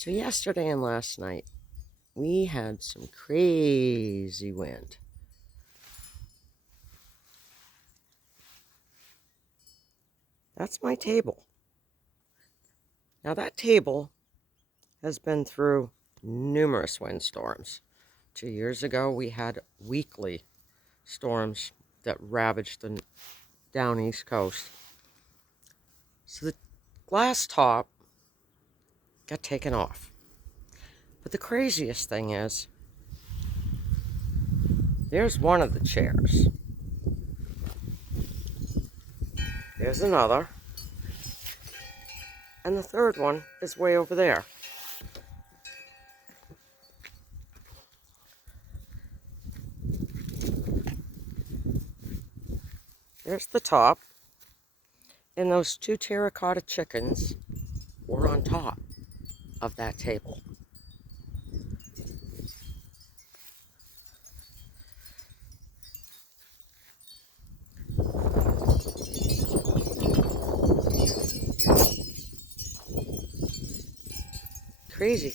So yesterday and last night, we had some crazy wind. That's my table. Now that table has been through numerous windstorms. 2 years ago, we had weekly storms that ravaged the down East Coast. So the glass top got taken off. But the craziest thing is, there's one of the chairs. There's another. And the third one is way over there. There's the top. And those two terracotta chickens were on top of that table. Crazy.